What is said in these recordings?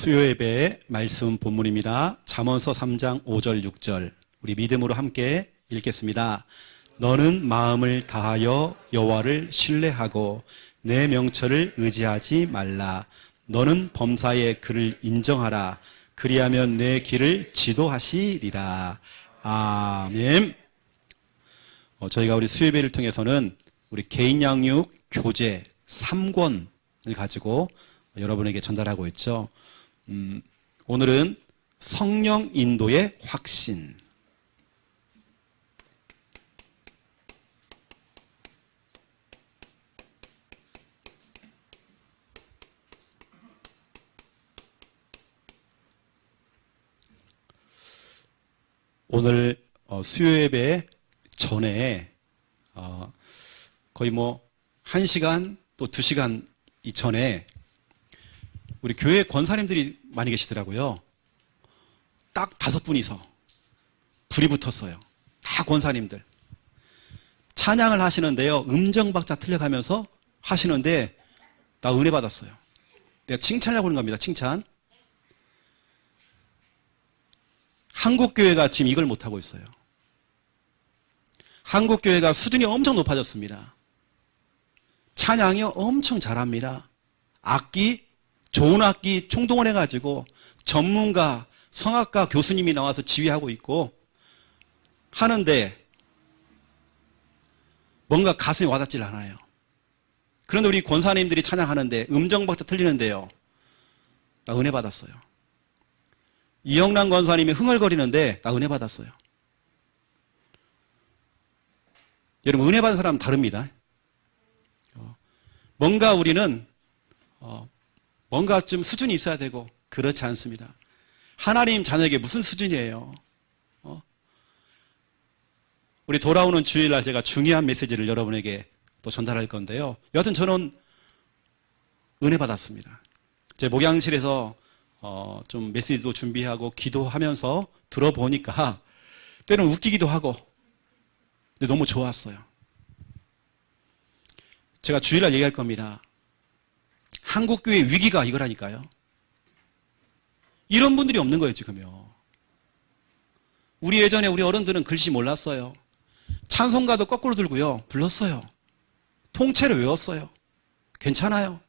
수요예배의 말씀 본문입니다. 잠언서 3장 5절 6절 우리 믿음으로 함께 읽겠습니다. 너는 마음을 다하여 여호와를 신뢰하고 내 명철을 의지하지 말라. 너는 범사의 그를 인정하라. 그리하면 내 길을 지도하시리라. 아멘. 저희가 우리 수요예배를 통해서는 우리 개인 양육 교재 3권을 가지고 여러분에게 전달하고 있죠. 오늘은 성령 인도의 확신. 오늘 수요예배 전에 거의 1시간 또 2시간 이전에 우리 교회 권사님들이 많이 계시더라고요. 딱 5분이서 불이 붙었어요. 다 권사님들. 찬양을 하시는데요. 음정박자 틀려가면서 하시는데 나 은혜 받았어요. 내가 칭찬하고 있는 겁니다. 칭찬. 한국교회가 지금 이걸 못하고 있어요. 한국교회가 수준이 엄청 높아졌습니다. 찬양이 엄청 잘합니다. 악기, 좋은 악기 총동원해가지고 전문가, 성악가 교수님이 나와서 지휘하고 있고 하는데 뭔가 가슴에 와닿질 않아요. 그런데 우리 권사님들이 찬양하는데 음정박자 틀리는데요. 나 은혜 받았어요. 이영란 권사님이 흥얼거리는데 나 은혜 받았어요. 여러분 은혜 받은 사람은 다릅니다. 뭔가 우리는 뭔가 좀 수준이 있어야 되고 그렇지 않습니다. 하나님 자녀에게 무슨 수준이에요? 우리 돌아오는 주일날 제가 중요한 메시지를 여러분에게 또 전달할 건데요. 여하튼 저는 은혜 받았습니다. 제 목양실에서 좀 메시지도 준비하고 기도하면서 들어보니까 때로는 웃기기도 하고 근데 너무 좋았어요. 제가 주일날 얘기할 겁니다. 한국교회 위기가 이거라니까요. 이런 분들이 없는 거예요, 지금요. 우리 예전에 우리 어른들은 글씨 몰랐어요. 찬송가도 거꾸로 들고요. 불렀어요. 통째로 외웠어요. 괜찮아요.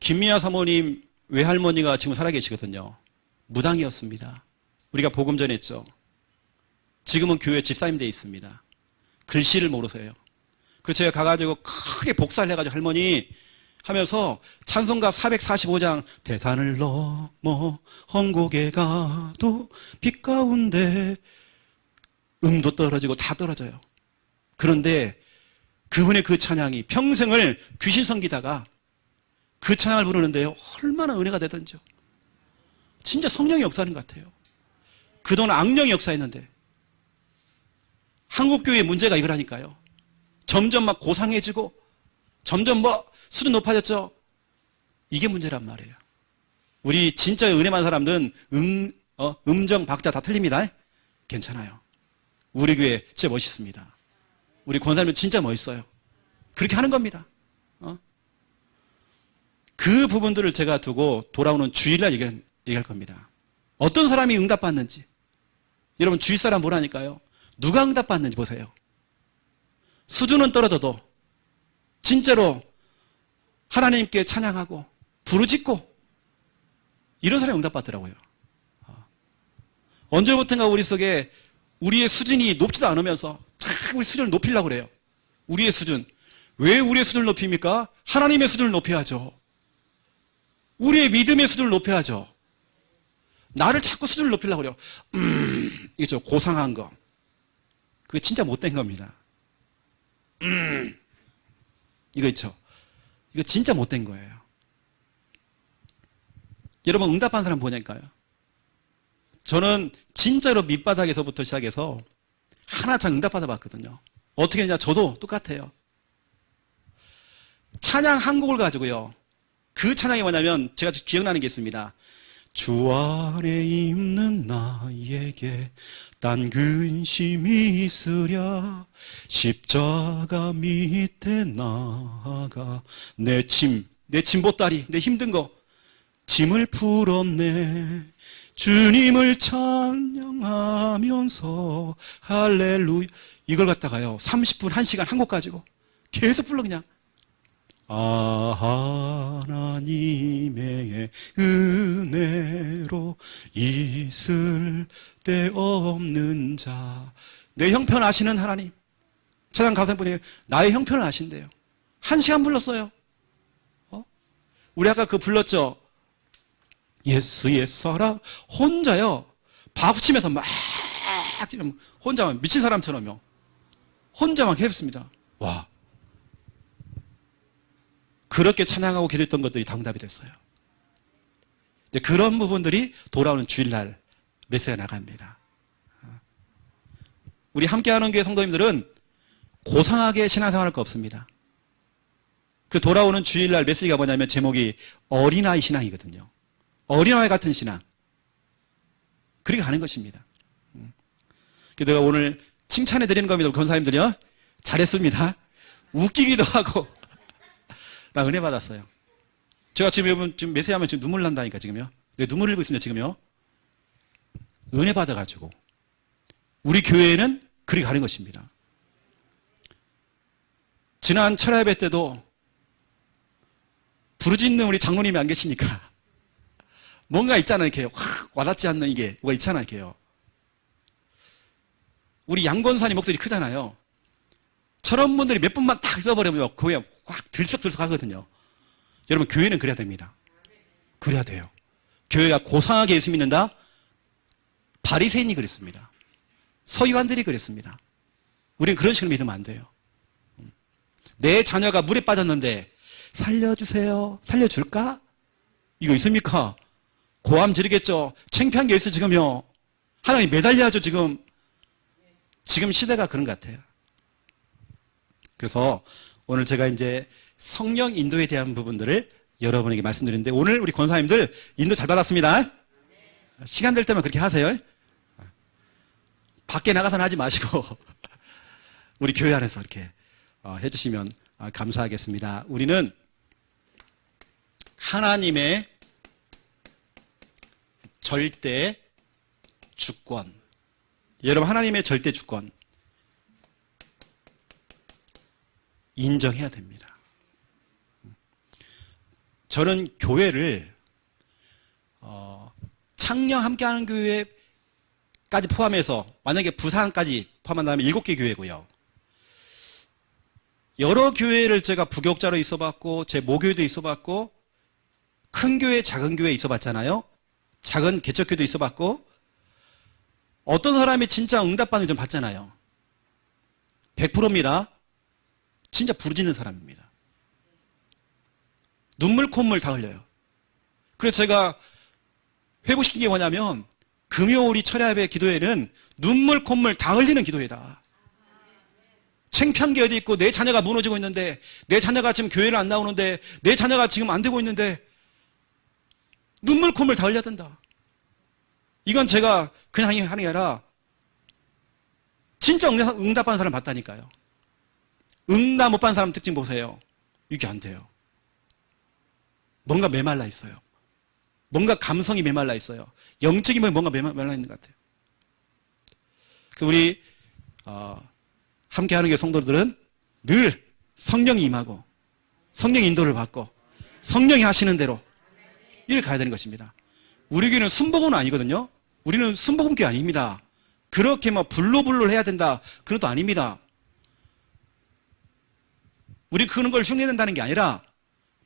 김미아 사모님 외할머니가 지금 살아계시거든요. 무당이었습니다. 우리가 복음 전했죠. 지금은 교회 집사님 돼 있습니다. 글씨를 모르세요. 그래서 제가 가가지고 크게 복사를 해가지고 할머니 하면서 찬송가 445장 대산을 넘어 험곡에 가도 빛 가운데 음도 떨어지고 다 떨어져요. 그런데 그분의 그 찬양이 평생을 귀신 섬기다가 그 찬양을 부르는데요. 얼마나 은혜가 되던지요. 진짜 성령의 역사하는 것 같아요. 그동안 악령이 역사했는데 한국교회의 문제가 이거라니까요. 점점 막 고상해지고 점점 수준 높아졌죠. 이게 문제란 말이에요. 우리 진짜 은혜 많은 사람들은 음정 박자 다 틀립니다. 괜찮아요. 우리 교회 진짜 멋있습니다. 우리 권사님은 진짜 멋있어요. 그렇게 하는 겁니다. 그 부분들을 제가 두고 돌아오는 주일날 얘기할 겁니다. 어떤 사람이 응답받는지. 여러분 주위 사람 보라니까요. 누가 응답받는지 보세요. 수준은 떨어져도 진짜로 하나님께 찬양하고 부르짖고 이런 사람이 응답받더라고요. 언제부턴가 우리 속에 우리의 수준이 높지도 않으면서 자꾸 우리 수준을 높이려고 그래요. 우리의 수준. 왜 우리의 수준을 높입니까? 하나님의 수준을 높여야죠. 우리의 믿음의 수준을 높여야죠. 나를 자꾸 수준을 높이려고 그래요. 이게 고상한 거. 그게 진짜 못된 겁니다. 이거 있죠. 이거 진짜 못된 거예요. 여러분 응답한 사람 보니까요. 저는 진짜로 밑바닥에서부터 시작해서 하나참 응답받아 봤거든요. 어떻게 했냐? 저도 똑같아요. 찬양 한 곡을 가지고요. 그 찬양이 뭐냐면 제가 기억나는 게 있습니다. 주 안에 있는 나에게 딴 근심이 있으랴. 십자가 밑에 나아가 내 짐보따리, 내 힘든 거 짐을 풀었네. 주님을 찬양하면서 할렐루야. 이걸 갖다가요 30분 1시간 한 곡 가지고 계속 불러. 그냥 하나님의 은혜로 있을 데 없는 자. 내 형편 아시는 하나님. 찬양 가사분이 나의 형편을 아신대요. 1시간 불렀어요. 우리 아까 그 불렀죠. 예수의 사랑. 혼자요 박수치면서 막 혼자만 미친 사람처럼요 혼자만 했습니다. 와, 그렇게 찬양하고 기도했던 것들이 다 응답이 됐어요. 이제 그런 부분들이 돌아오는 주일날 메시지가 나갑니다. 우리 함께하는 교회 성도님들은 고상하게 신앙생활할 거 없습니다. 그 돌아오는 주일날 메시지가 뭐냐면 제목이 어린아이 신앙이거든요. 어린아이 같은 신앙. 그렇게 가는 것입니다. 그래서 내가 오늘 칭찬해 드리는 겁니다. 권사님들이요. 잘했습니다. 웃기기도 하고. 나 은혜 받았어요. 제가 지금 여러분 지금 메시지하면 지금 눈물 난다니까 지금요. 내가 눈물 흘리고 있습니다 지금요. 은혜 받아가지고 우리 교회에는 그렇게 가는 것입니다. 지난 철야예배 때도 부르짖는 우리 장로님이 안 계시니까 뭔가 있잖아요. 이렇게 확 와닿지 않는 이게 뭐가 있잖아요. 이렇게요. 우리 양권사님 목소리 크잖아요. 저런 분들이 몇 분만 딱 써버리면 교회 확 들썩들썩 하거든요. 여러분 교회는 그래야 됩니다. 그래야 돼요. 교회가 고상하게 예수 믿는다? 바리새인이 그랬습니다. 서기관들이 그랬습니다. 우리는 그런 식으로 믿으면 안 돼요. 내 자녀가 물에 빠졌는데 살려주세요. 살려줄까? 이거 있습니까? 고함 지르겠죠. 창피한 게 있어 지금요. 하나님 매달려야죠 지금. 지금 시대가 그런 것 같아요. 그래서 오늘 제가 이제 성령 인도에 대한 부분들을 여러분에게 말씀드리는데 오늘 우리 권사님들 인도 잘 받았습니다. 시간 될 때만 그렇게 하세요. 밖에 나가서는 하지 마시고 우리 교회 안에서 이렇게 해주시면 감사하겠습니다. 우리는 하나님의 절대 주권, 여러분 하나님의 절대 주권 인정해야 됩니다. 저는 교회를 창녕 함께하는 교회까지 포함해서 만약에 부산까지 포함한다면 7개 교회고요. 여러 교회를 제가 부교육자로 있어봤고 제 모교회도 있어봤고 큰 교회 작은 교회 있어봤잖아요. 작은 개척교회도 있어봤고 어떤 사람이 진짜 응답받는 좀 봤잖아요. 100%입니다. 진짜 부르짖는 사람입니다. 눈물 콧물 다 흘려요. 그래서 제가 회복시킨 게 뭐냐면 금요일이 철야예배 기도회는 눈물 콧물 다 흘리는 기도회다. 창피한 게 어디 있고 내 자녀가 무너지고 있는데 내 자녀가 지금 교회를 안 나오는데 내 자녀가 지금 안 되고 있는데 눈물 콧물 다 흘려야 된다. 이건 제가 그냥 하는 게 아니라 진짜 응답하는 사람 봤다니까요. 응답 못 받는 사람 특징 보세요. 이게 안 돼요. 뭔가 메말라 있어요. 뭔가 감성이 메말라 있어요. 영적인 면이 뭔가 메말라 있는 것 같아요. 그래서 우리 함께하는 게 성도들은 늘 성령이 임하고 성령 인도를 받고 성령이 하시는 대로 이렇게 가야 되는 것입니다. 우리 교회는 순복음은 아니거든요. 우리는 순복음교회 아닙니다. 그렇게 막 불로불로 해야 된다 그런 것도 아닙니다. 우리 그런 걸 흉내낸다는 게 아니라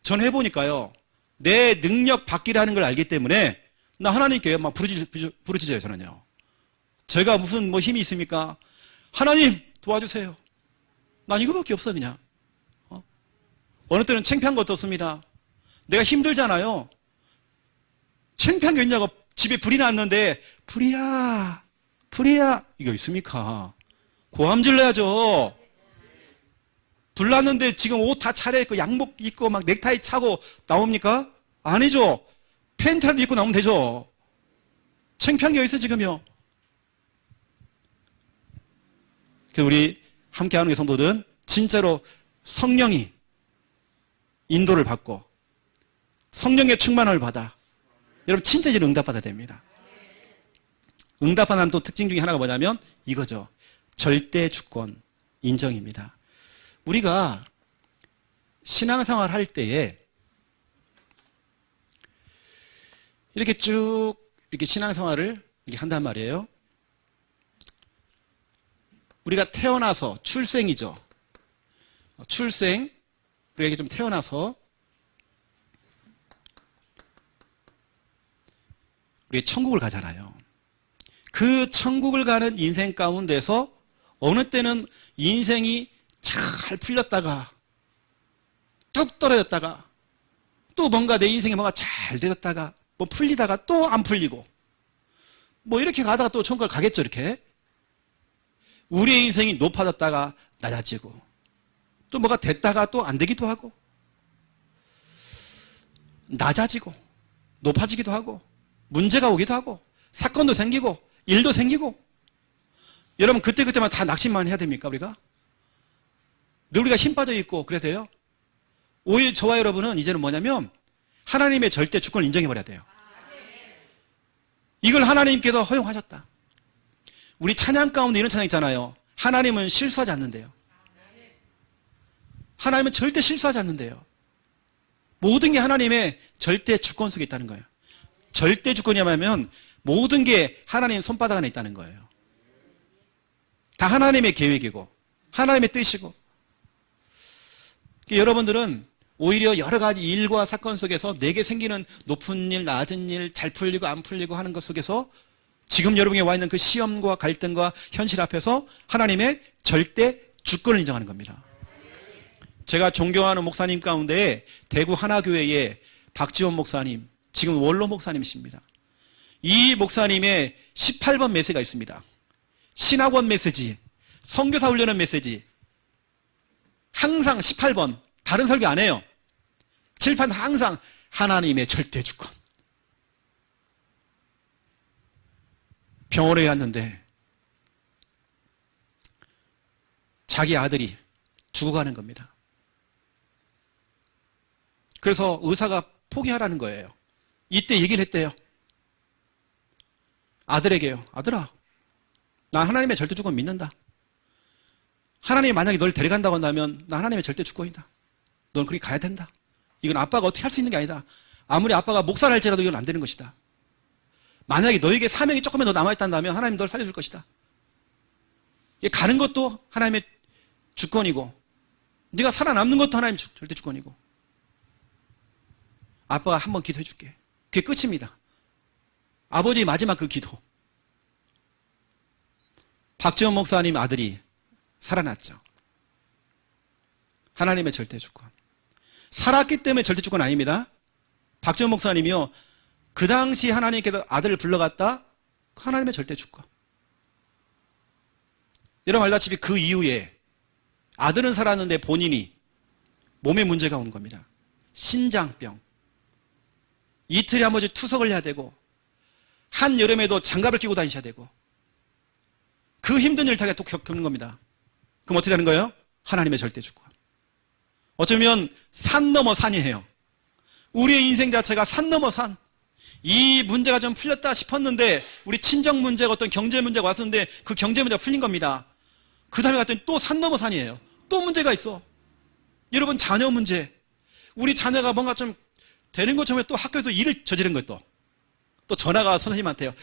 전 해보니까요. 내 능력 받기라는 걸 알기 때문에 나 하나님께 막 부르짖어요 저는요. 제가 무슨 뭐 힘이 있습니까? 하나님 도와주세요. 난 이거밖에 없어 그냥. 어느 때는 창피한 것도 없습니다. 내가 힘들잖아요. 창피한 게 있냐고. 집에 불이 났는데 불이야 이거 있습니까? 고함 질러야죠. 불 났는데 지금 옷 다 차려입고 양복 입고 막 넥타이 차고 나옵니까? 아니죠. 팬티라도 입고 나오면 되죠. 창피한 게 어딨어 지금요. 그래서 우리 함께하는 성도들은 진짜로 성령이 인도를 받고 성령의 충만을 받아 여러분 진짜 이제 응답받아야 됩니다. 응답하는 또 특징 중에 하나가 뭐냐면 이거죠. 절대 주권 인정입니다. 우리가 신앙생활 할 때에 이렇게 쭉 이렇게 신앙생활을 이렇게 한단 말이에요. 우리가 태어나서 출생이죠. 출생 우리가 좀 태어나서 우리 천국을 가잖아요. 그 천국을 가는 인생 가운데서 어느 때는 인생이 잘 풀렸다가 뚝 떨어졌다가 또 뭔가 내 인생에 뭐가 잘 되었다가 뭐 풀리다가 또 안 풀리고 뭐 이렇게 가다가 또 천국을 가겠죠. 이렇게 우리의 인생이 높아졌다가 낮아지고 또 뭐가 됐다가 또 안 되기도 하고 낮아지고 높아지기도 하고 문제가 오기도 하고 사건도 생기고 일도 생기고 여러분 그때마다 다 낙심만 해야 됩니까 우리가? 늘 우리가 힘 빠져 있고 그래야 돼요? 오히려 저와 여러분은 이제는 뭐냐면 하나님의 절대 주권을 인정해버려야 돼요. 이걸 하나님께서 허용하셨다. 우리 찬양 가운데 이런 찬양 있잖아요. 하나님은 실수하지 않는데요. 하나님은 절대 실수하지 않는데요. 모든 게 하나님의 절대 주권 속에 있다는 거예요. 절대 주권이냐면 모든 게 하나님 손바닥 안에 있다는 거예요. 다 하나님의 계획이고 하나님의 뜻이고 여러분들은 오히려 여러 가지 일과 사건 속에서 내게 생기는 높은 일, 낮은 일, 잘 풀리고 안 풀리고 하는 것 속에서 지금 여러분에게 와 있는 그 시험과 갈등과 현실 앞에서 하나님의 절대 주권을 인정하는 겁니다. 제가 존경하는 목사님 가운데 대구 하나교회의 박지원 목사님, 지금 원로 목사님이십니다. 이 목사님의 18번 메시지가 있습니다. 신학원 메시지, 선교사 훈련원 메시지. 항상 18번, 다른 설교 안 해요. 칠판 항상 하나님의 절대 주권. 병원에 갔는데 자기 아들이 죽어가는 겁니다. 그래서 의사가 포기하라는 거예요. 이때 얘기를 했대요. 아들에게요. 아들아, 난 하나님의 절대 주권 믿는다. 하나님이 만약에 널 데려간다고 한다면 난 하나님의 절대 주권이다. 넌 그렇게 가야 된다. 이건 아빠가 어떻게 할 수 있는 게 아니다. 아무리 아빠가 목사를 할지라도 이건 안 되는 것이다. 만약에 너에게 사명이 조금이라도 남아있다면 하나님 널 살려줄 것이다. 가는 것도 하나님의 주권이고 네가 살아남는 것도 하나님의 절대 주권이고 아빠가 한번 기도해 줄게. 그게 끝입니다. 아버지의 마지막 그 기도. 박지원 목사님 아들이 살아났죠. 하나님의 절대 주권. 살았기 때문에 절대 주권 아닙니다. 박지원 목사님이요. 그 당시 하나님께서 아들을 불러갔다. 하나님의 절대 주권. 여러분 알다시피 그 이후에 아들은 살았는데 본인이 몸에 문제가 오는 겁니다. 신장병. 이틀에 한 번씩 투석을 해야 되고 한여름에도 장갑을 끼고 다니셔야 되고 그 힘든 일을 자기가 또 겪는 겁니다. 그럼 어떻게 되는 거예요? 하나님의 절대 주권. 어쩌면 산 넘어 산이에요. 우리의 인생 자체가 산 넘어 산. 이 문제가 좀 풀렸다 싶었는데 우리 친정 문제가 어떤 경제 문제가 왔었는데 그 경제 문제가 풀린 겁니다. 그 다음에 갔더니 또 산 넘어 산이에요. 또 문제가 있어. 여러분 자녀 문제. 우리 자녀가 뭔가 좀 되는 것처럼 또 학교에서 일을 저지른 거예요. 또 전화가 선생님한테요.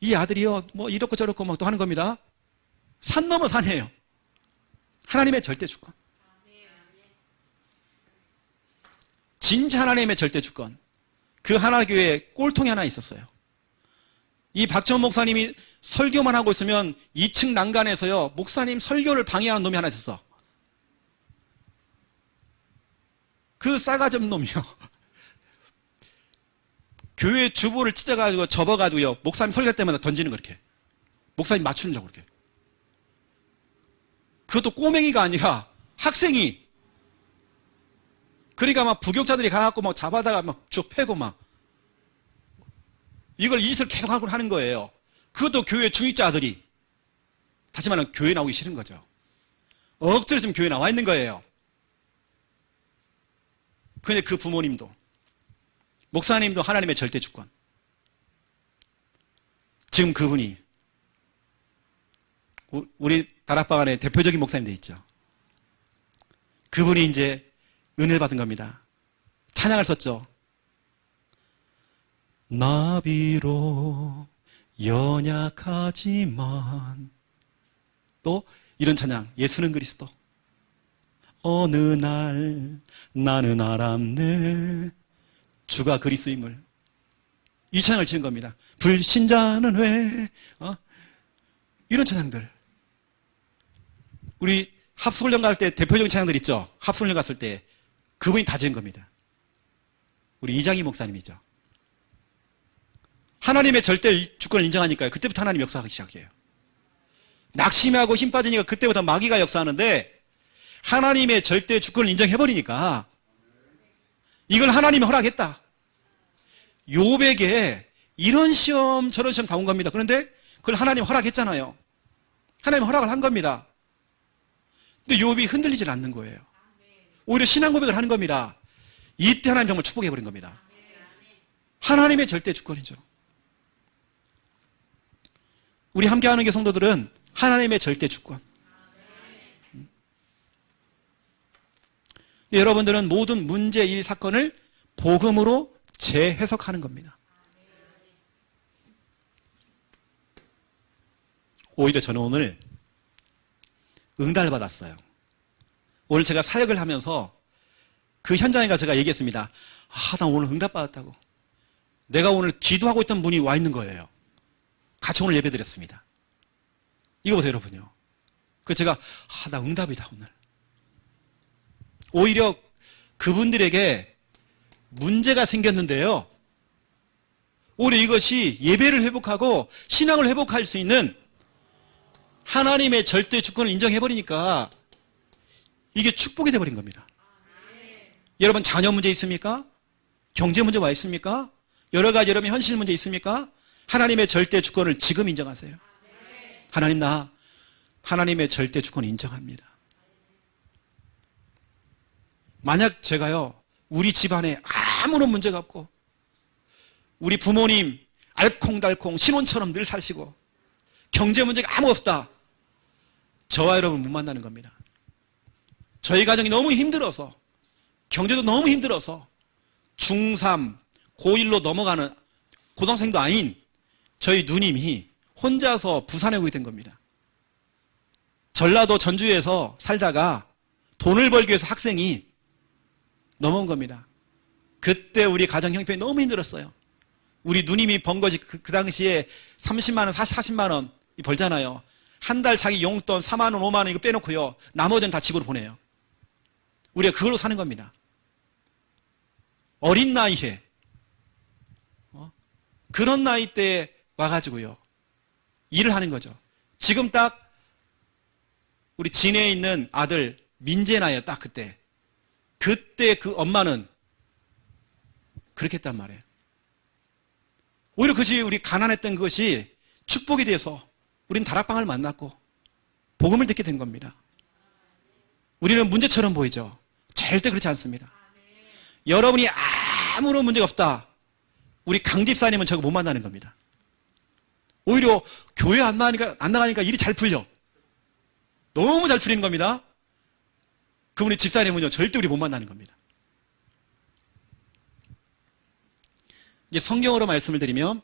이 아들이요 뭐 이렇고 저렇고 막 또 하는 겁니다. 산 넘어 산이에요. 하나님의 절대 주권. 진짜 하나님의 절대 주권. 그 하나교회에 꼴통이 하나 있었어요. 이 박지원 목사님이 설교만 하고 있으면 2층 난간에서요 목사님 설교를 방해하는 놈이 하나 있었어. 그 싸가지 없는 놈이요. 교회 주보를 찢어가지고 접어가지고요 목사님 설교할 때마다 던지는 거 이렇게. 목사님 맞추려고 그렇게. 그것도 꼬맹이가 아니라 학생이. 그러니까 막 부교육자들이 가갖고 막 잡아다가 막 쭉 패고 막. 이걸 이 짓을 계속 하는 거예요. 그것도 교회 중직자 아들이. 다시 말하면 교회 나오기 싫은 거죠. 억지로 지금 교회 나와 있는 거예요. 근데 그 부모님도, 목사님도 하나님의 절대 주권. 지금 그분이 우리 다락방 안에 대표적인 목사님 돼 있죠. 그분이 이제 은혜를 받은 겁니다. 찬양을 썼죠. 나비로 연약하지만, 또 이런 찬양, 예수는 그리스도. 어느 날 나는 알았네 주가 그리스도임을. 이 찬양을 지은 겁니다. 불신자는 왜 이런 찬양들. 우리 합수훈련 갈 때 대표적인 찬양들 있죠. 합수훈련 갔을 때 그분이 다 지은 겁니다. 우리 이장희 목사님이죠. 하나님의 절대 주권을 인정하니까요. 그때부터 하나님 역사하기 시작해요. 낙심하고 힘 빠지니까 그때부터 마귀가 역사하는데, 하나님의 절대 주권을 인정해버리니까 이걸 하나님이 허락했다. 욥에게 이런 시험 저런 시험 다 온 겁니다. 그런데 그걸 하나님 허락했잖아요. 하나님 허락을 한 겁니다. 근데 욥이 흔들리질 않는 거예요. 오히려 신앙 고백을 하는 겁니다. 이때 하나님 정말 축복해버린 겁니다. 하나님의 절대 주권이죠. 우리 함께하는 게 성도들은 하나님의 절대 주권. 여러분들은 모든 문제, 일, 사건을 복음으로 재해석하는 겁니다. 오히려 저는 오늘 응답을 받았어요. 오늘 제가 사역을 하면서 그 현장에 가서 제가 얘기했습니다. 나 오늘 응답 받았다고. 내가 오늘 기도하고 있던 분이 와 있는 거예요. 같이 오늘 예배 드렸습니다. 이거 보세요, 여러분요. 그래서 제가 나 응답이다 오늘. 오히려 그분들에게 문제가 생겼는데요, 오히려 이것이 예배를 회복하고 신앙을 회복할 수 있는 하나님의 절대 주권을 인정해버리니까 이게 축복이 돼버린 겁니다. 여러분 자녀 문제 있습니까? 경제 문제 와 있습니까? 여러 가지 여러분 현실 문제 있습니까? 하나님의 절대 주권을 지금 인정하세요. 하나님, 나 하나님의 절대 주권을 인정합니다. 만약 제가요, 우리 집안에 아무런 문제가 없고 우리 부모님 알콩달콩 신혼처럼 늘 사시고 경제 문제가 아무 없다, 저와 여러분 못 만나는 겁니다. 저희 가정이 너무 힘들어서, 경제도 너무 힘들어서 중3, 고1로 넘어가는 고등생도 아닌 저희 누님이 혼자서 부산에 오게 된 겁니다. 전라도 전주에서 살다가 돈을 벌기 위해서 학생이 넘어온 겁니다. 그때 우리 가정 형편이 너무 힘들었어요. 우리 누님이 번 것이 그 당시에 30만 원, 40만 원 벌잖아요. 한 달 자기 용돈 4만 원, 5만 원 이거 빼놓고요, 나머지는 다 집으로 보내요. 우리가 그걸로 사는 겁니다. 어린 나이에 그런 나이 때에 와가지고요 일을 하는 거죠. 지금 딱 우리 진해에 있는 아들 민재 나이에 딱 그때 그 엄마는 그렇게 했단 말이에요. 오히려 그것이 우리 가난했던 것이 축복이 돼서 우리는 다락방을 만났고 복음을 듣게 된 겁니다. 우리는 문제처럼 보이죠. 절대 그렇지 않습니다. 여러분이 아무런 문제가 없다, 우리 강집사님은 저거 못 만나는 겁니다. 오히려 교회 안 나가니까 일이 잘 풀려. 너무 잘 풀리는 겁니다. 그분이 집사님은요, 절대 우리 못 만나는 겁니다. 이제 성경으로 말씀을 드리면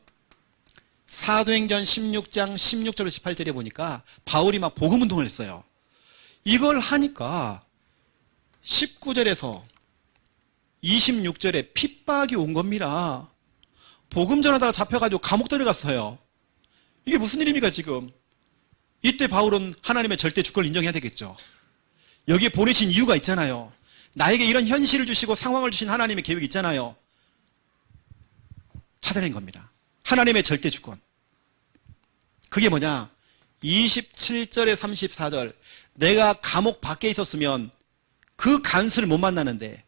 사도행전 16장 16절로 18절에 보니까 바울이 막 복음 운동을 했어요. 이걸 하니까 19절에서 26절에 핍박이 온 겁니다. 복음 전하다가 잡혀가지고 감옥 들어갔어요. 이게 무슨 일입니까 지금? 이때 바울은 하나님의 절대 주권을 인정해야 되겠죠. 여기에 보내신 이유가 있잖아요. 나에게 이런 현실을 주시고 상황을 주신 하나님의 계획이 있잖아요. 찾아낸 겁니다. 하나님의 절대 주권. 그게 뭐냐? 27절에 34절. 내가 감옥 밖에 있었으면 그 간수를 못 만나는데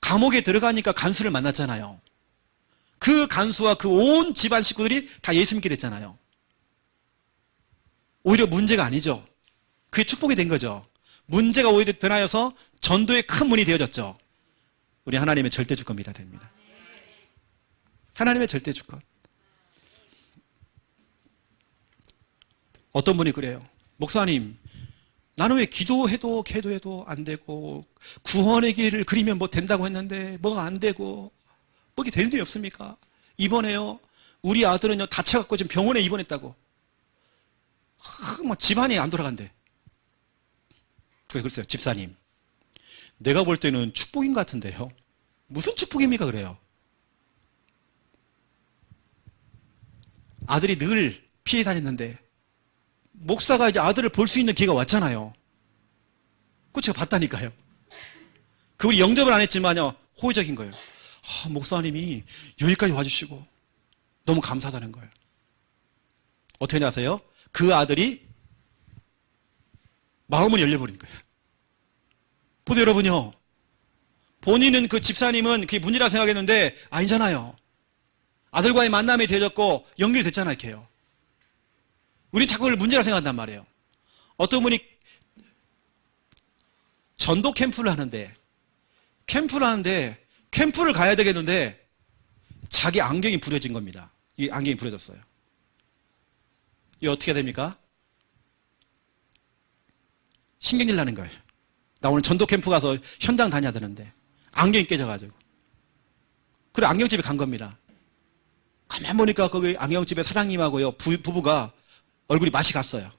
감옥에 들어가니까 간수를 만났잖아요. 그 간수와 그 온 집안 식구들이 다 예수 믿게 됐잖아요. 오히려 문제가 아니죠. 그게 축복이 된 거죠. 문제가 오히려 변하여서 전도의 큰 문이 되어졌죠. 우리 하나님의 절대 주권이라 됩니다. 하나님의 절대 주권. 어떤 분이 그래요. 목사님, 나는 왜 기도해도 안 되고 구원의 길을 그리면 뭐 된다고 했는데 뭐가 안 되고 뭐 이게 되는 일이 없습니까? 이번에요, 우리 아들은요 다쳐갖고 지금 병원에 입원했다고. 막 집안이 안 돌아간대. 그래서 글쎄요, 집사님, 내가 볼 때는 축복인 것 같은데요. 무슨 축복입니까? 그래요. 아들이 늘 피해 다녔는데 목사가 이제 아들을 볼 수 있는 기회가 왔잖아요. 그거 제가 봤다니까요. 그분이 영접을 안 했지만요, 호의적인 거예요. 목사님이 여기까지 와주시고 너무 감사하다는 거예요. 어떻게 하세요? 그 아들이 마음을 열려버린 거예요. 보세요, 여러분요. 본인은 그 집사님은 그게 문제라 생각했는데 아니잖아요. 아들과의 만남이 되어졌고 연결됐잖아요, 이렇게요. 우린 자꾸 그걸 문제라 생각한단 말이에요. 어떤 분이 전도 캠프를 하는데 캠프를 가야 되겠는데 자기 안경이 부러진 겁니다. 이 안경이 부러졌어요. 이게 어떻게 됩니까? 신경질 나는 거예요. 나 오늘 전도 캠프 가서 현장 다녀야 되는데 안경이 깨져가지고. 그래, 안경집에 간 겁니다. 가만 보니까 거기 안경집의 사장님하고요 부부가 얼굴이 맛이 갔어요.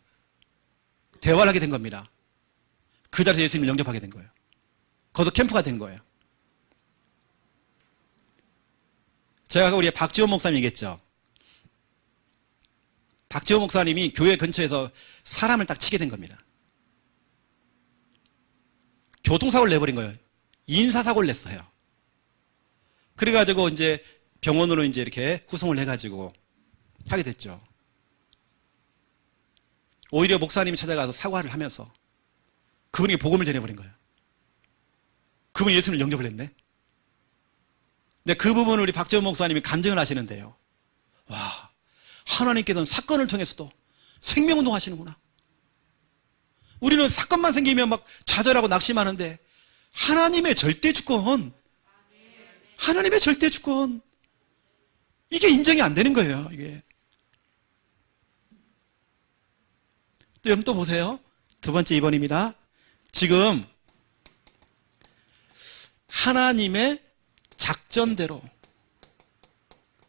대화를 하게 된 겁니다. 그 자리에서 예수님을 영접하게 된 거예요. 거기서 캠프가 된 거예요. 제가 우리 박지원 목사님 얘기했죠. 박지원 목사님이 교회 근처에서 사람을 딱 치게 된 겁니다. 교통사고를 내버린 거예요. 인사사고를 냈어요. 그래가지고 이제 병원으로 이제 이렇게 후송을 해가지고 하게 됐죠. 오히려 목사님이 찾아가서 사과를 하면서 그분에게 복음을 전해버린 거예요. 그분이 예수님을 영접을 했네. 근데 그 부분을 우리 박재원 목사님이 간증을 하시는데요. 와, 하나님께서는 사건을 통해서도 생명운동 하시는구나. 우리는 사건만 생기면 막 좌절하고 낙심하는데 하나님의 절대 주권, 하나님의 절대 주권, 이게 인정이 안 되는 거예요. 이게. 또 여러분 또 보세요. 두 번째 2번입니다. 지금 하나님의 작전대로,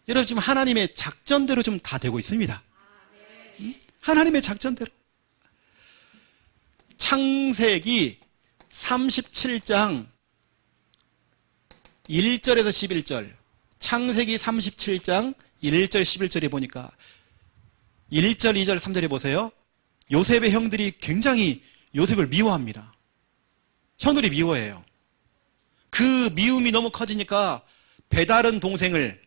여러분 지금 하나님의 작전대로 좀 다 되고 있습니다. 하나님의 작전대로. 창세기 37장 1절에서 11절, 창세기 37장 1절 11절에 보니까 1절, 2절, 3절에 보세요. 요셉의 형들이 굉장히 요셉을 미워합니다. 형들이 미워해요. 그 미움이 너무 커지니까 배다른 동생을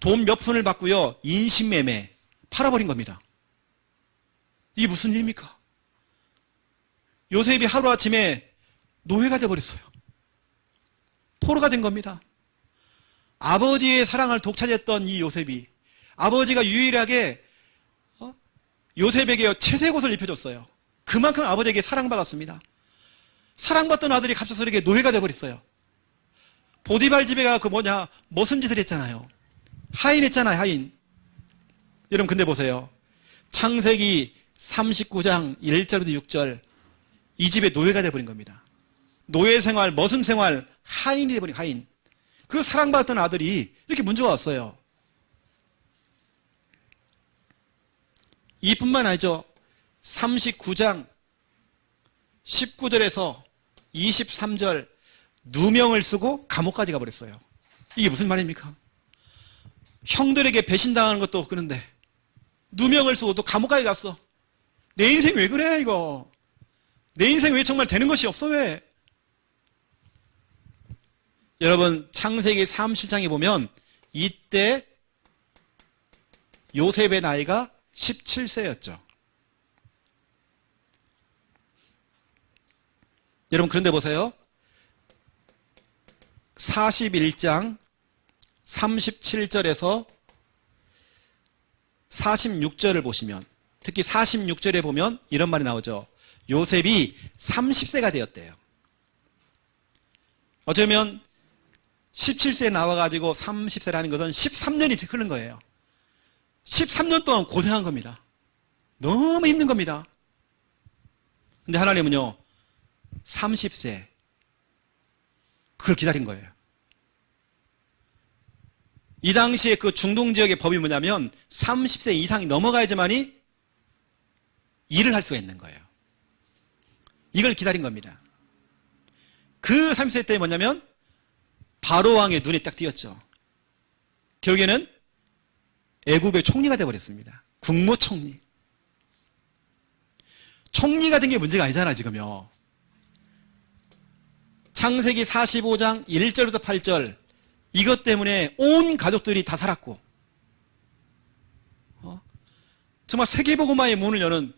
돈 몇 푼을 받고요, 인신매매 팔아버린 겁니다. 이게 무슨 일입니까? 요셉이 하루아침에 노예가 되어버렸어요. 포로가 된 겁니다. 아버지의 사랑을 독차지했던 이 요셉이 아버지가 유일하게 요셉에게 채색옷을 입혀줬어요. 그만큼 아버지에게 사랑받았습니다. 사랑받던 아들이 갑작스럽게 노예가 되어버렸어요. 보디발 집에 가서 무슨 짓을 했잖아요. 하인했잖아요, 하인. 여러분 근데 보세요. 창세기 39장 1절부터 6절, 이 집에 노예가 되어버린 겁니다. 노예 생활, 머슴 생활, 하인이 되어버린 하인. 그 사랑받았던 아들이 이렇게 문제가 왔어요. 이뿐만 아니죠. 39장 19절에서 23절 누명을 쓰고 감옥까지 가버렸어요. 이게 무슨 말입니까? 형들에게 배신당하는 것도 그런데 누명을 쓰고 또 감옥까지 갔어. 내 인생 왜 그래 이거? 내 인생 왜 정말 되는 것이 없어 왜? 여러분 창세기 37장에 보면 이때 요셉의 나이가 17세였죠. 여러분 그런데 보세요. 41장 37절에서 46절을 보시면, 특히 46절에 보면 이런 말이 나오죠. 요셉이 30세가 되었대요. 어쩌면 17세에 나와가지고 30세라는 것은 13년이 흐른 거예요. 13년 동안 고생한 겁니다. 너무 힘든 겁니다. 근데 하나님은요, 30세, 그걸 기다린 거예요. 이 당시에 그 중동 지역의 법이 뭐냐면 30세 이상이 넘어가야지만이 일을 할 수가 있는 거예요. 이걸 기다린 겁니다. 그 30세 때 뭐냐면 바로 왕의 눈에 딱 띄었죠. 결국에는 애굽의 총리가 되어버렸습니다. 국무총리. 총리가 된 게 문제가 아니잖아, 지금요. 창세기 45장 1절부터 8절, 이것 때문에 온 가족들이 다 살았고, 정말 세계복음화의 문을 여는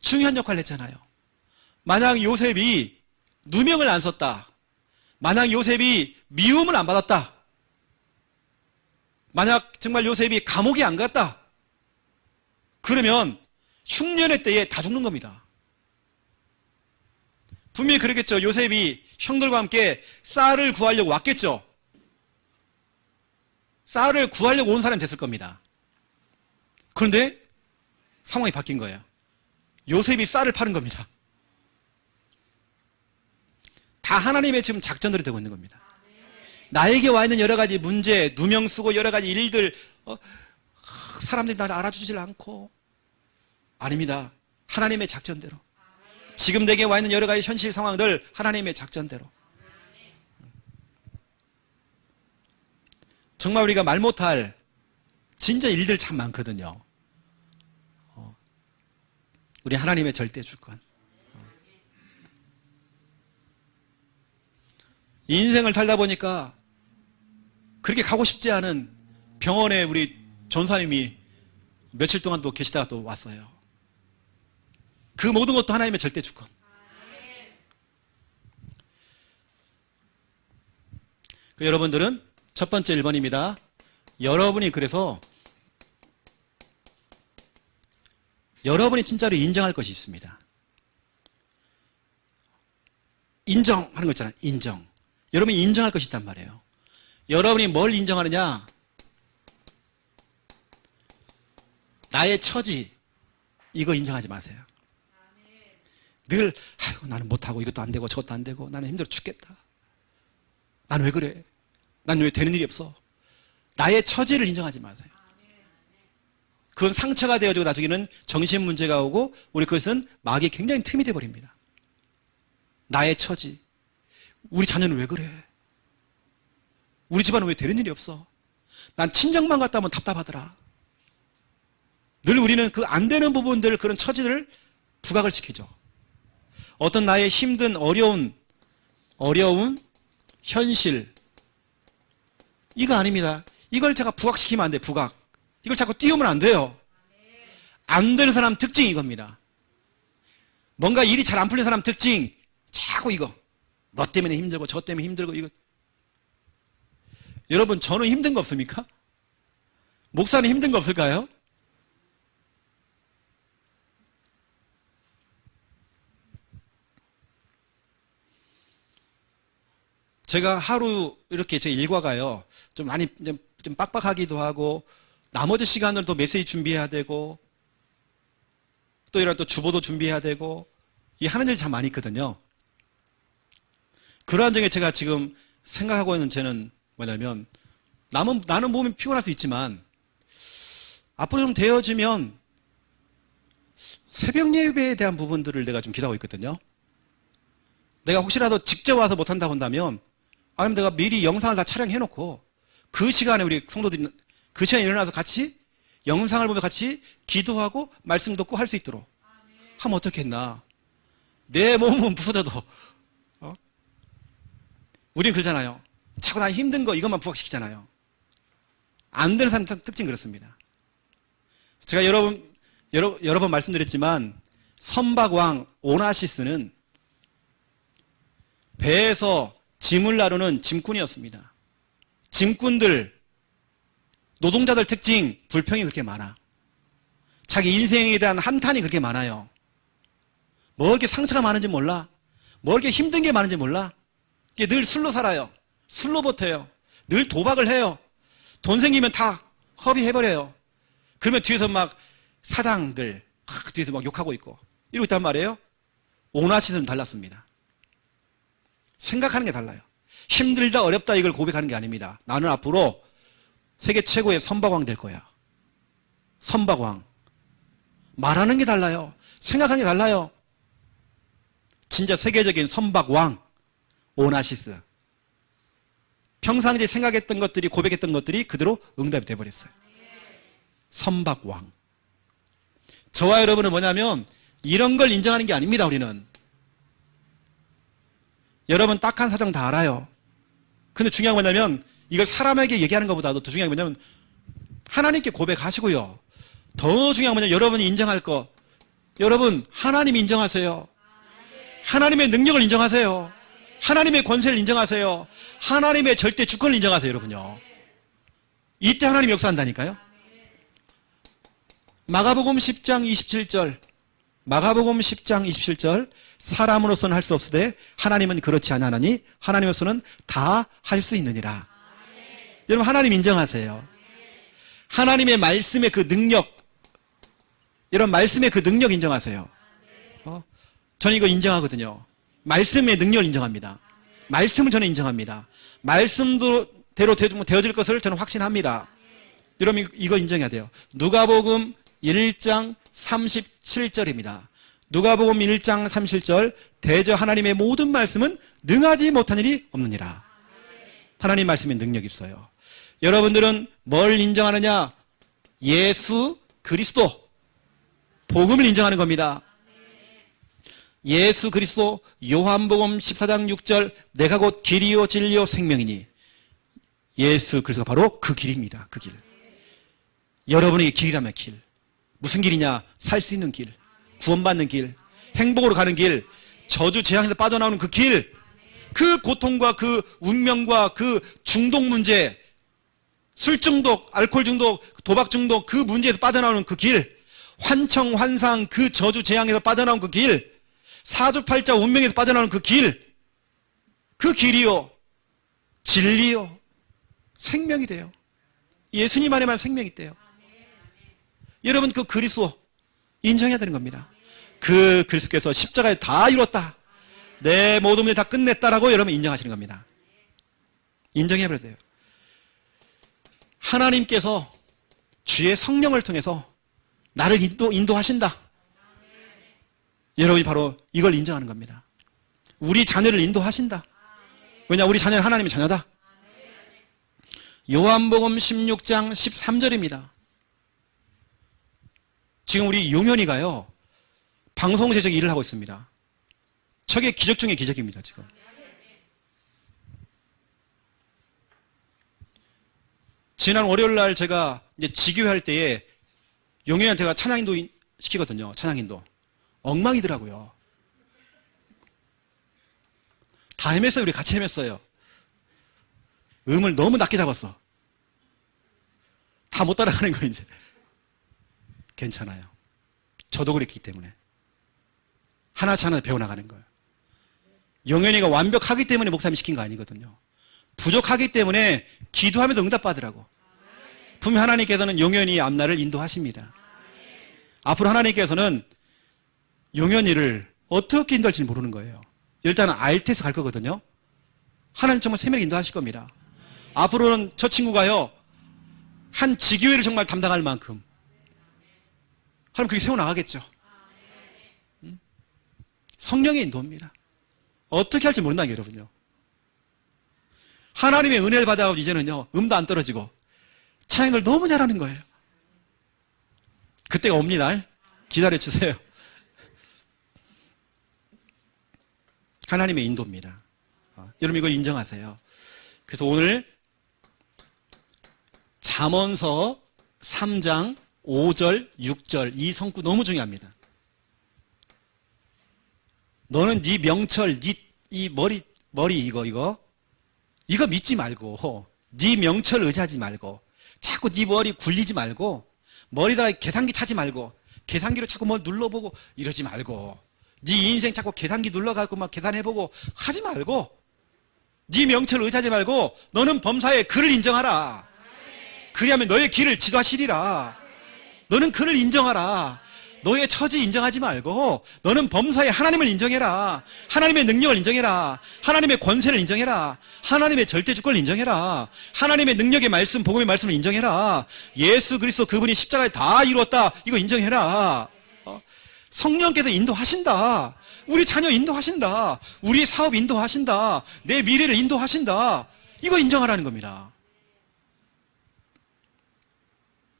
중요한 역할을 했잖아요. 만약 요셉이 누명을 안 썼다, 만약 요셉이 미움을 안 받았다, 만약 정말 요셉이 감옥에 안 갔다, 그러면 흉년의 때에 다 죽는 겁니다. 분명히 그러겠죠. 요셉이 형들과 함께 쌀을 구하려고 왔겠죠. 쌀을 구하려고 온 사람이 됐을 겁니다. 그런데 상황이 바뀐 거예요. 요셉이 쌀을 파는 겁니다. 다 하나님의 지금 작전들이 되고 있는 겁니다. 나에게 와 있는 여러 가지 문제, 누명 쓰고 여러 가지 일들, 사람들이 나를 알아주질 않고, 아닙니다. 하나님의 작전대로. 지금 내게 와 있는 여러 가지 현실 상황들 하나님의 작전대로. 정말 우리가 말 못할 진짜 일들 참 많거든요. 우리 하나님의 절대 주권. 인생을 살다 보니까 그렇게 가고 싶지 않은 병원에 우리 전사님이 며칠 동안 또 계시다가 또 왔어요. 그 모든 것도 하나님의 절대 주권. 여러분들은 첫 번째 1번입니다. 여러분이 그래서 여러분이 진짜로 인정할 것이 있습니다. 인정하는 거 있잖아요. 인정. 여러분이 인정할 것이 있단 말이에요. 여러분이 뭘 인정하느냐? 나의 처지, 이거 인정하지 마세요. 늘 아이고, 나는 못하고 이것도 안 되고 저것도 안 되고 나는 힘들어 죽겠다. 나는 왜 그래? 나는 왜 되는 일이 없어? 나의 처지를 인정하지 마세요. 그건 상처가 되어지고 나중에는 정신 문제가 오고 우리 그것은 마귀의 굉장히 틈이 되어버립니다. 나의 처지. 우리 자녀는 왜 그래? 우리 집안은 왜 되는 일이 없어? 난 친정만 갔다 오면 답답하더라. 늘 우리는 그 안 되는 부분들, 그런 처지들을 부각을 시키죠. 어떤 나의 힘든 어려운 현실, 이거 아닙니다. 이걸 제가 부각시키면 안 돼요. 부각. 이걸 자꾸 띄우면 안 돼요. 안 되는 사람 특징이 이겁니다. 뭔가 일이 잘 안 풀리는 사람 특징, 자꾸 이거. 너 때문에 힘들고 저 때문에 힘들고 이거. 여러분, 저는 힘든 거 없습니까? 목사는 힘든 거 없을까요? 제가 하루 이렇게 제 일과가요, 좀 많이 좀 빡빡하기도 하고, 나머지 시간을 또 메시지 준비해야 되고, 또 이런 또 주보도 준비해야 되고, 이 하는 일이 참 많이 있거든요. 그러한 중에 제가 지금 생각하고 있는 저는 뭐냐면, 나는 몸이 피곤할 수 있지만, 앞으로 좀 되어지면, 새벽 예배에 대한 부분들을 내가 좀 기도하고 있거든요. 내가 혹시라도 직접 와서 못한다고 한다면, 아니면 내가 미리 영상을 다 촬영해놓고 그 시간에 우리 성도들이 그 시간에 일어나서 같이 영상을 보며 같이 기도하고 말씀 듣고 할 수 있도록 하면 어떻겠나. 내 몸은 부서져도 우린 그러잖아요. 자꾸 나 힘든 거 이것만 부각시키잖아요. 안 되는 사람 특징 그렇습니다. 제가 여러 번 말씀드렸지만 선박왕 오나시스는 배에서 짐을 나르는 짐꾼이었습니다. 짐꾼들, 노동자들 특징, 불평이 그렇게 많아. 자기 인생에 대한 한탄이 그렇게 많아요. 뭐 이렇게 상처가 많은지 몰라. 뭐 이렇게 힘든 게 많은지 몰라. 늘 술로 살아요. 술로 버텨요. 늘 도박을 해요. 돈 생기면 다 허비해버려요. 그러면 뒤에서 막 사장들 뒤에서 막 욕하고 있고 이러고 있단 말이에요. 오나시스는 달랐습니다. 생각하는 게 달라요. 힘들다 어렵다 이걸 고백하는 게 아닙니다. 나는 앞으로 세계 최고의 선박왕 될 거야. 선박왕. 말하는 게 달라요. 생각하는 게 달라요. 진짜 세계적인 선박왕 오나시스. 평상시에 생각했던 것들이, 고백했던 것들이 그대로 응답이 돼버렸어요. 선박왕. 저와 여러분은 뭐냐면 이런 걸 인정하는 게 아닙니다. 우리는. 여러분 딱한 사정 다 알아요. 근데 중요한 건 뭐냐면 이걸 사람에게 얘기하는 것보다도 더 중요한 건 뭐냐면 하나님께 고백하시고요. 더 중요한 건 뭐냐면 여러분이 인정할 거. 여러분 하나님 인정하세요. 하나님의 능력을 인정하세요. 하나님의 권세를 인정하세요. 하나님의 절대 주권을 인정하세요. 여러분요. 이때 하나님이 역사한다니까요. 마가복음 10장 27절. 마가복음 10장 27절. 사람으로서는 할 수 없으되 하나님은 그렇지 아니하나니 하나님으로서는 다 할 수 있느니라. 여러분 하나님 인정하세요. 하나님의 말씀의 그 능력, 여러분 말씀의 그 능력 인정하세요. 저는 이거 인정하거든요. 말씀의 능력을 인정합니다. 말씀을 저는 인정합니다. 말씀대로 되어질 것을 저는 확신합니다. 여러분 이거 인정해야 돼요. 누가복음 1장 37절입니다. 누가복음 1장 37절. 대저 하나님의 모든 말씀은 능하지 못한 일이 없느니라. 하나님 말씀에 능력이 있어요. 여러분들은 뭘 인정하느냐? 예수 그리스도 복음을 인정하는 겁니다. 예수 그리스도. 요한복음 14장 6절. 내가 곧 길이요 진리요 생명이니. 예수 그리스도가 바로 그 길입니다. 그 길. 여러분에게 길이라면 길. 무슨 길이냐? 살 수 있는 길, 구원받는 길, 행복으로 가는 길, 저주 재앙에서 빠져나오는 그 길, 그 고통과 그 운명과 그 중독 문제, 술 중독, 알코올 중독, 도박 중독, 그 문제에서 빠져나오는 그 길, 환청, 환상, 그 저주 재앙에서 빠져나오는 그 길, 사주팔자 운명에서 빠져나오는 그 길, 그 길이요 진리요 생명이 돼요. 예수님 안에만 생명이 있대요. 여러분 그 그리스도 인정해야 되는 겁니다. 그 그리스도께서 십자가에 다 이뤘다. 내 모든 문제 다 끝냈다라고 여러분 인정하시는 겁니다. 인정해버려야 돼요. 하나님께서 주의 성령을 통해서 나를 인도하신다. 여러분이 바로 이걸 인정하는 겁니다. 우리 자녀를 인도하신다. 왜냐? 우리 자녀는 하나님의 자녀다. 요한복음 16장 13절입니다. 지금 우리 용현이가요, 방송 제작 일을 하고 있습니다. 저게 기적 중의 기적입니다, 지금. 지난 월요일 날 제가 이제 지교회 할 때에 용현이한테 제가 찬양인도 시키거든요. 찬양인도. 엉망이더라고요. 다 헤맸어요. 우리 같이 헤맸어요. 음을 너무 낮게 잡았어. 다 못 따라가는 거예요, 이제. 괜찮아요. 저도 그랬기 때문에. 하나씩 하나 배워나가는 거예요. 영현이가 완벽하기 때문에 목사님이 시킨 거 아니거든요. 부족하기 때문에 기도하면서 응답받으라고. 분명 하나님께서는 용현이의 앞날을 인도하십니다. 앞으로 하나님께서는 용현이를 어떻게 인도할지 모르는 거예요. 일단은 알테스 갈 거거든요. 하나님 정말 세밀하게 인도하실 겁니다. 앞으로는 저 친구가요, 한 지교회를 정말 담당할 만큼 하나님 그렇게 세워나가겠죠. 성령의 인도입니다. 어떻게 할지 모른다는 게 여러분요. 하나님의 은혜를 받아가지고 이제는요, 음도 안 떨어지고 찬양을 너무 잘하는 거예요. 그때가 옵니다. 기다려주세요. 하나님의 인도입니다. 여러분 이거 인정하세요. 그래서 오늘 잠언서 3장 5절, 6절 이 성구 너무 중요합니다. 너는 네 명철, 네 이 머리 이거 이거 믿지 말고, 네 명철 의지하지 말고, 자꾸 네 머리 굴리지 말고, 머리다가 계산기 차지 말고, 계산기로 자꾸 뭘 눌러보고 이러지 말고, 네 인생 자꾸 계산기 눌러가지고 막 계산해보고 하지 말고, 네 명철 의지하지 말고 너는 범사에 그를 인정하라. 그리하면 너의 길을 지도하시리라. 너는 그를 인정하라. 너의 처지 인정하지 말고 너는 범사에 하나님을 인정해라. 하나님의 능력을 인정해라. 하나님의 권세를 인정해라. 하나님의 절대주권을 인정해라. 하나님의 능력의 말씀, 복음의 말씀을 인정해라. 예수 그리스도 그분이 십자가에 다 이루었다. 이거 인정해라. 성령께서 인도하신다. 우리 자녀 인도하신다. 우리 사업 인도하신다. 내 미래를 인도하신다. 이거 인정하라는 겁니다.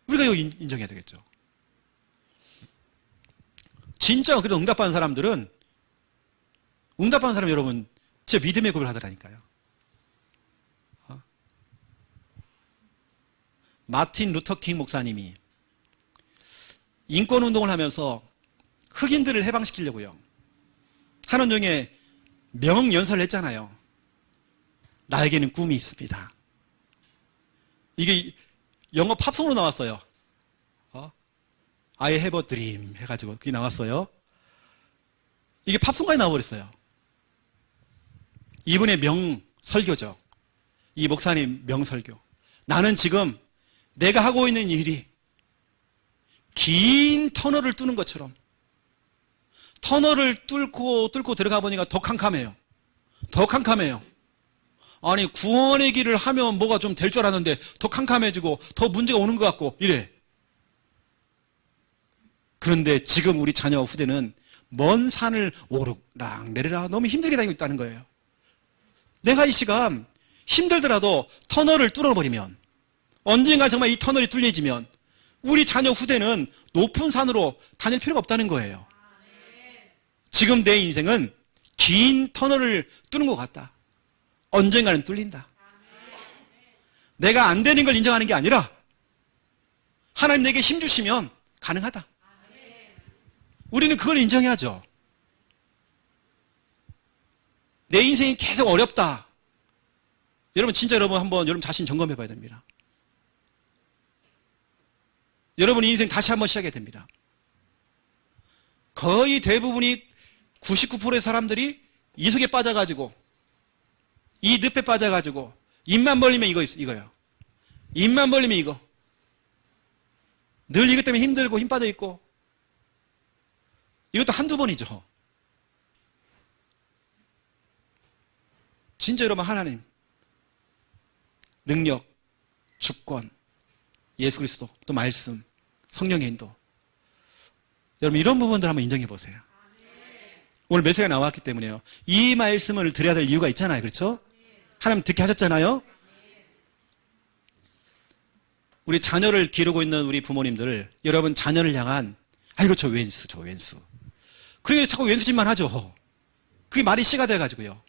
우리가 이거 인정해야 되겠죠. 진짜 그래도 응답받는 사람들은, 응답받는 사람 여러분 진짜 믿음의 고백을 하더라니까요. 마틴 루터킹 목사님이 인권운동을 하면서 흑인들을 해방시키려고요, 하는 중에 명연설을 했잖아요. 나에게는 꿈이 있습니다. 이게 영어 팝송으로 나왔어요. I have a dream 해가지고 그게 나왔어요. 이게 팝송까지 나와버렸어요. 이분의 명설교죠. 이 목사님 명설교. 나는 지금 내가 하고 있는 일이 긴 터널을 뚫는 것처럼, 터널을 뚫고 들어가 보니까 더 캄캄해요. 더 캄캄해요. 아니, 구원의 길을 하면 뭐가 좀 될 줄 알았는데 더 캄캄해지고 더 문제가 오는 것 같고 이래. 그런데 지금 우리 자녀 후대는 먼 산을 오르락 내리락 너무 힘들게 다니고 있다는 거예요. 내가 이 시간 힘들더라도 터널을 뚫어버리면, 언젠가 정말 이 터널이 뚫려지면 우리 자녀 후대는 높은 산으로 다닐 필요가 없다는 거예요. 지금 내 인생은 긴 터널을 뚫는 것 같다. 언젠가는 뚫린다. 내가 안 되는 걸 인정하는 게 아니라 하나님 내게 힘 주시면 가능하다. 우리는 그걸 인정해야죠. 내 인생이 계속 어렵다. 여러분 진짜 여러분 한번 여러분 자신 점검해 봐야 됩니다. 여러분 인생 다시 한번 시작해야 됩니다. 거의 대부분이 99%의 사람들이 이 속에 빠져가지고, 이 늪에 빠져가지고 입만 벌리면 이거예요. 입만 벌리면 이거. 늘 이것 때문에 힘들고 힘 빠져 있고, 이것도 한두 번이죠. 진짜 여러분 하나님 능력, 주권, 예수 그리스도, 또 말씀, 성령의 인도, 여러분 이런 부분들 한번 인정해 보세요. 오늘 메시지가 나왔기 때문에요. 이 말씀을 드려야 될 이유가 있잖아요. 그렇죠? 하나님 듣게 하셨잖아요. 우리 자녀를 기르고 있는 우리 부모님들, 여러분 자녀를 향한 아이고 저 왼수. 그러니까 자꾸 왼수짓만 하죠. 그게 말이 씨가 돼가지고요.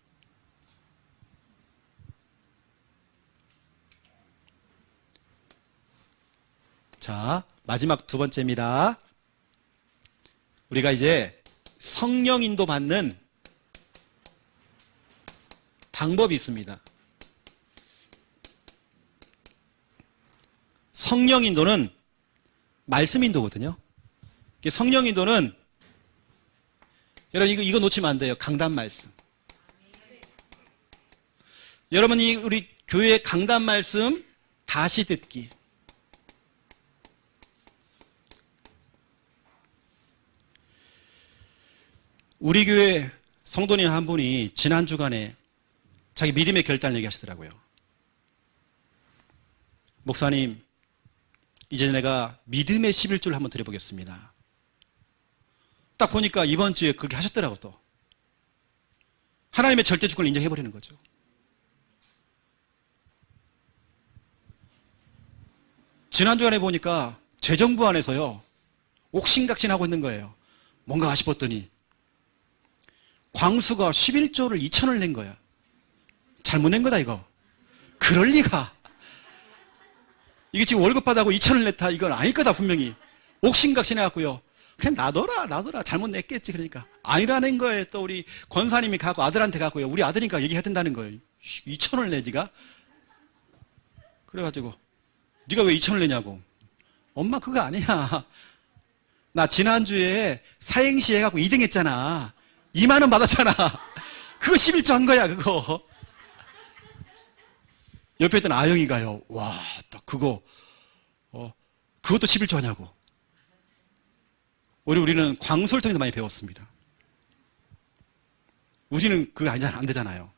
자, 마지막 두 번째입니다. 우리가 이제 성령 인도 받는 방법이 있습니다. 성령 인도는 말씀 인도거든요. 성령 인도는 여러분 이거 놓치면 안 돼요. 강단 말씀. 여러분이 우리 교회 강단 말씀 다시 듣기. 우리 교회 성도님 한 분이 지난 주간에 자기 믿음의 결단을 얘기하시더라고요. 목사님, 이제 내가 믿음의 11조를 한번 드려보겠습니다. 딱 보니까 이번 주에 그렇게 하셨더라고. 또 하나님의 절대 주권을 인정해버리는 거죠. 지난주간에 보니까 재정부 안에서요 옥신각신하고 있는 거예요. 뭔가 싶었더니 광수가 11조를 2천을 낸 거야. 잘못 낸 거다 이거. 그럴 리가. 이게 지금 월급 받아고 2천을 냈다. 이건 아닐 거다 분명히. 옥신각신해갖고요. 그냥 놔둬라. 잘못 냈겠지. 그러니까 아니라는 거예요. 또 우리 권사님이 가고 아들한테 가고요. 우리 아들이니까 얘기해야 된다는 거예요. 2,000원을 내 네가? 그래가지고 네가 왜 2,000원을 내냐고. 엄마 그거 아니야. 나 지난주에 사행시 해갖고 2등 했잖아. 2만 원 받았잖아. 그거 11조 한 거야 그거. 옆에 있던 아영이가요. 와, 딱 그거 그것도 11조 하냐고. 우리는 광소를 통해서 많이 배웠습니다. 우리는 그거 안 되잖아요.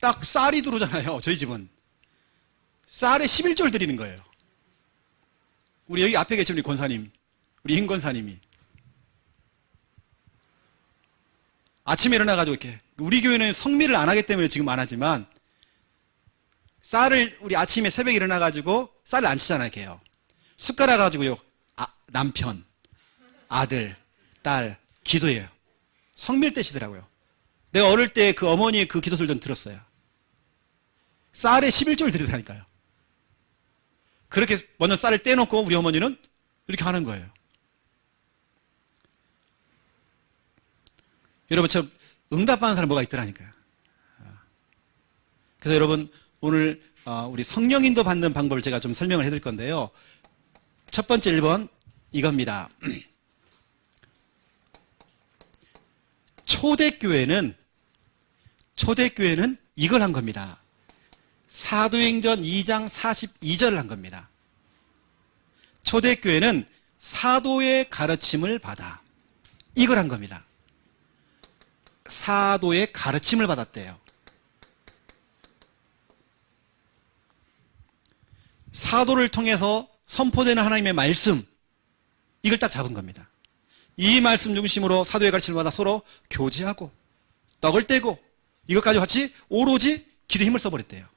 딱 쌀이 들어오잖아요. 저희 집은 쌀에 11조를 드리는 거예요. 우리 여기 앞에 계신 우리 권사님, 우리 임 권사님이 아침에 일어나가지고 이렇게, 우리 교회는 성미를 안 하기 때문에 지금 안 하지만, 쌀을 우리 아침에 새벽에 일어나가지고 쌀을 안 치잖아요. 이렇게요. 숟가락 가지고요. 남편, 아들, 딸 기도해요. 성밀 떼시더라고요. 내가 어릴 때 그 어머니의 그 기도를 좀 들었어요. 쌀에 11조를 드리더라니까요. 그렇게 먼저 쌀을 떼놓고 우리 어머니는 이렇게 하는 거예요. 여러분, 저 응답하는 사람 뭐가 있더라니까요. 그래서 여러분, 오늘 우리 성령 인도 받는 방법을 제가 좀 설명을 해드릴 건데요. 첫 번째 1번 이겁니다. 초대교회는 이걸 한 겁니다. 사도행전 2장 42절을 한 겁니다. 초대교회는 사도의 가르침을 받아. 이걸 한 겁니다. 사도의 가르침을 받았대요. 사도를 통해서 선포되는 하나님의 말씀, 이걸 딱 잡은 겁니다. 이 말씀 중심으로 사도의 가르침을 받아 서로 교제하고 떡을 떼고 이것까지 같이 오로지 기도에 힘을 써버렸대요.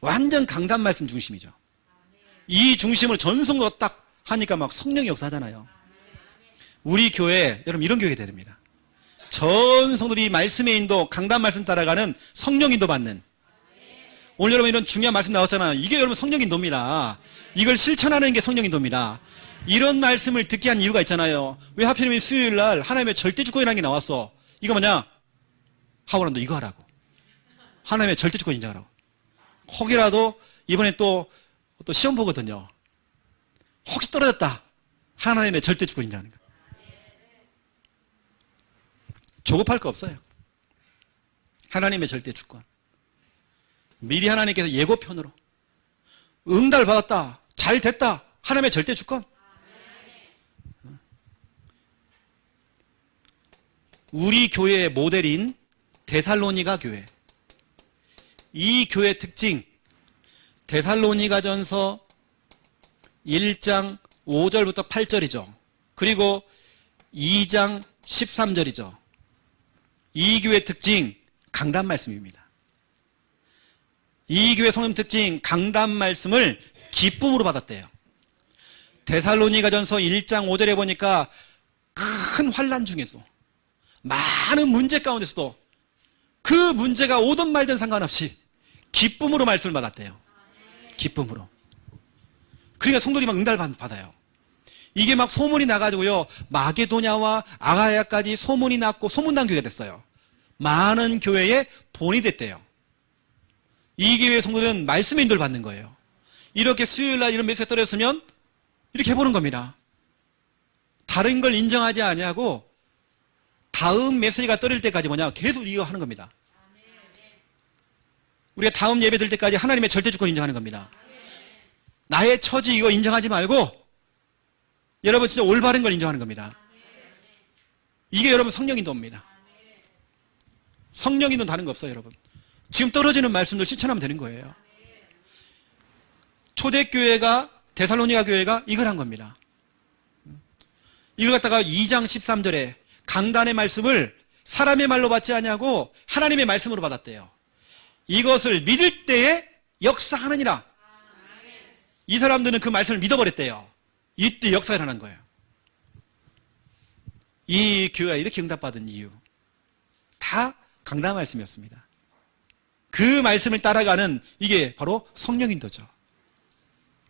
완전 강단 말씀 중심이죠. 이 중심으로 전성도 딱 하니까 막 성령이 역사하잖아요. 우리 교회, 여러분 이런 교회가 돼야 됩니다. 전 성도들이 말씀의 인도, 강단 말씀 따라가는 성령 인도 받는. 오늘 여러분 이런 중요한 말씀 나왔잖아요. 이게 여러분 성령 인도입니다. 이걸 실천하는 게 성령 인도입니다. 이런 말씀을 듣게 한 이유가 있잖아요. 왜 하필이면 수요일 날 하나님의 절대 주권이라는 게 나왔어. 이거 뭐냐? 하원아 너 이거 하라고. 하나님의 절대 주권 인정하라고. 혹이라도 이번에 또 시험 보거든요. 혹시 떨어졌다. 하나님의 절대 주권 인정하는 거. 조급할 거 없어요. 하나님의 절대 주권. 미리 하나님께서 예고편으로 응답을 받았다. 잘 됐다. 하나님의 절대 주권. 우리 교회의 모델인 데살로니가 교회. 이 교회의 특징, 데살로니가전서 1장 5절부터 8절이죠. 그리고 2장 13절이죠. 이 교회의 특징, 강단 말씀입니다. 이 교회 성령 특징, 강단 말씀을 기쁨으로 받았대요. 데살로니가전서 1장 5절에 보니까 큰 환난 중에도 많은 문제 가운데서도 그 문제가 오든 말든 상관없이 기쁨으로 말씀을 받았대요. 기쁨으로. 그러니까 성도들이 막 응답을 받아요. 이게 막 소문이 나가지고요. 마게도냐와 아가야까지 소문이 났고 소문난 교회가 됐어요. 많은 교회의 본이 됐대요. 이 교회의 성도들은 말씀의 인도를 받는 거예요. 이렇게 수요일날 이런 메시지가 떨어졌으면 이렇게 해보는 겁니다. 다른 걸 인정하지 아니하고 다음 메시지가 떨어질 때까지 뭐냐? 계속 이거 하는 겁니다. 우리가 다음 예배 들 때까지 하나님의 절대 주권 인정하는 겁니다. 나의 처지 이거 인정하지 말고 여러분 진짜 올바른 걸 인정하는 겁니다. 이게 여러분 성령 인도입니다. 성령 인도는 다른 거 없어요, 여러분. 지금 떨어지는 말씀들 실천하면 되는 거예요. 초대교회가 데살로니가 교회가 이걸 한 겁니다. 이걸 갖다가 2장 13절에 강단의 말씀을 사람의 말로 받지 아니하고 하나님의 말씀으로 받았대요. 이것을 믿을 때에 역사하느니라. 이 사람들은 그 말씀을 믿어버렸대요. 이때 역사가 일어난 거예요. 이 교회가 이렇게 응답받은 이유 다 강단 말씀이었습니다. 그 말씀을 따라가는 이게 바로 성령 인도죠.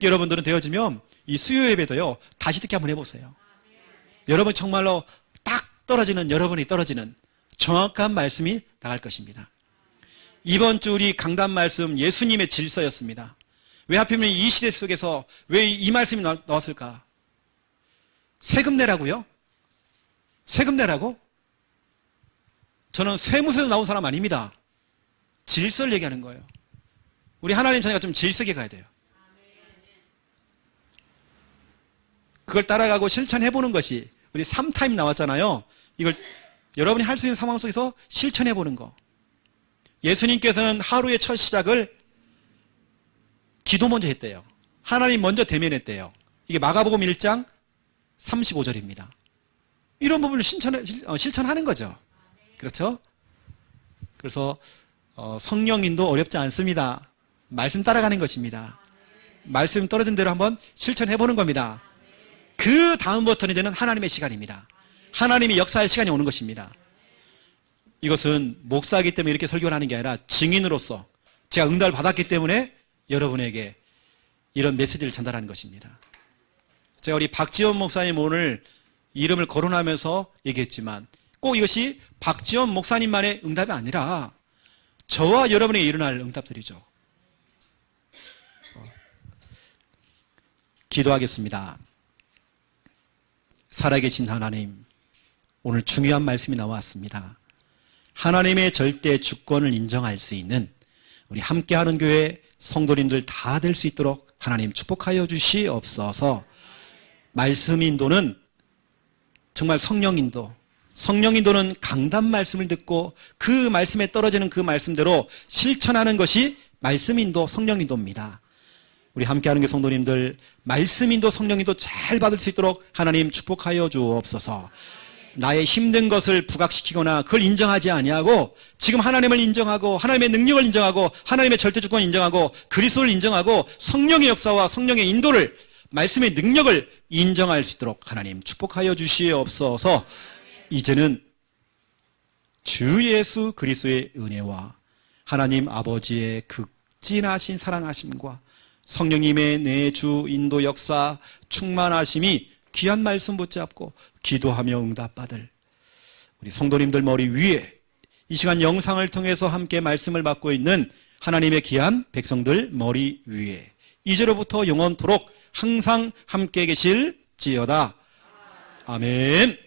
여러분들은 되어지면 이 수요 예배도요 다시 듣기 한번 해보세요. 여러분 정말로 딱 떨어지는, 여러분이 떨어지는 정확한 말씀이 나갈 것입니다. 이번 주 우리 강단 말씀 예수님의 질서였습니다. 왜 하필이면 이 시대 속에서 왜 이 말씀이 나왔을까? 세금 내라고요? 세금 내라고? 저는 세무서에서 나온 사람 아닙니다. 질서를 얘기하는 거예요. 우리 하나님 자녀가 좀 질서 있게 가야 돼요. 그걸 따라가고 실천해보는 것이, 우리 3타임 나왔잖아요. 이걸 여러분이 할 수 있는 상황 속에서 실천해보는 거. 예수님께서는 하루의 첫 시작을 기도 먼저 했대요. 하나님 먼저 대면했대요. 이게 마가복음 1장 35절입니다. 이런 부분을 실천하는 거죠. 그렇죠? 그래서 성령인도 어렵지 않습니다. 말씀 따라가는 것입니다. 말씀 떨어진 대로 한번 실천해보는 겁니다. 그 다음부터는 이제는 하나님의 시간입니다. 하나님이 역사할 시간이 오는 것입니다. 이것은 목사이기 때문에 이렇게 설교를 하는 게 아니라 증인으로서 제가 응답을 받았기 때문에 여러분에게 이런 메시지를 전달하는 것입니다. 제가 우리 박지원 목사님 오늘 이름을 거론하면서 얘기했지만 꼭 이것이 박지원 목사님만의 응답이 아니라 저와 여러분에게 일어날 응답들이죠. 기도하겠습니다. 살아계신 하나님, 오늘 중요한 말씀이 나왔습니다. 하나님의 절대 주권을 인정할 수 있는 우리 함께하는 교회 성도님들 다 될 수 있도록 하나님 축복하여 주시옵소서. 말씀 인도는 정말 성령 인도, 성령 인도는 강단 말씀을 듣고 그 말씀에 떨어지는 그 말씀대로 실천하는 것이 말씀 인도, 성령 인도입니다. 우리 함께하는 교회 성도님들 말씀 인도, 성령 인도 잘 받을 수 있도록 하나님 축복하여 주옵소서. 나의 힘든 것을 부각시키거나 그걸 인정하지 아니하고 지금 하나님을 인정하고 하나님의 능력을 인정하고 하나님의 절대 주권을 인정하고 그리스도를 인정하고 성령의 역사와 성령의 인도를, 말씀의 능력을 인정할 수 있도록 하나님 축복하여 주시옵소서. 이제는 주 예수 그리스도의 은혜와 하나님 아버지의 극진하신 사랑하심과 성령님의 내주 인도 역사 충만하심이 귀한 말씀 붙잡고 기도하며 응답받을 우리 성도님들 머리 위에 이 시간 영상을 통해서 함께 말씀을 받고 있는 하나님의 귀한 백성들 머리 위에 이제로부터 영원토록 항상 함께 계실지어다. 아멘.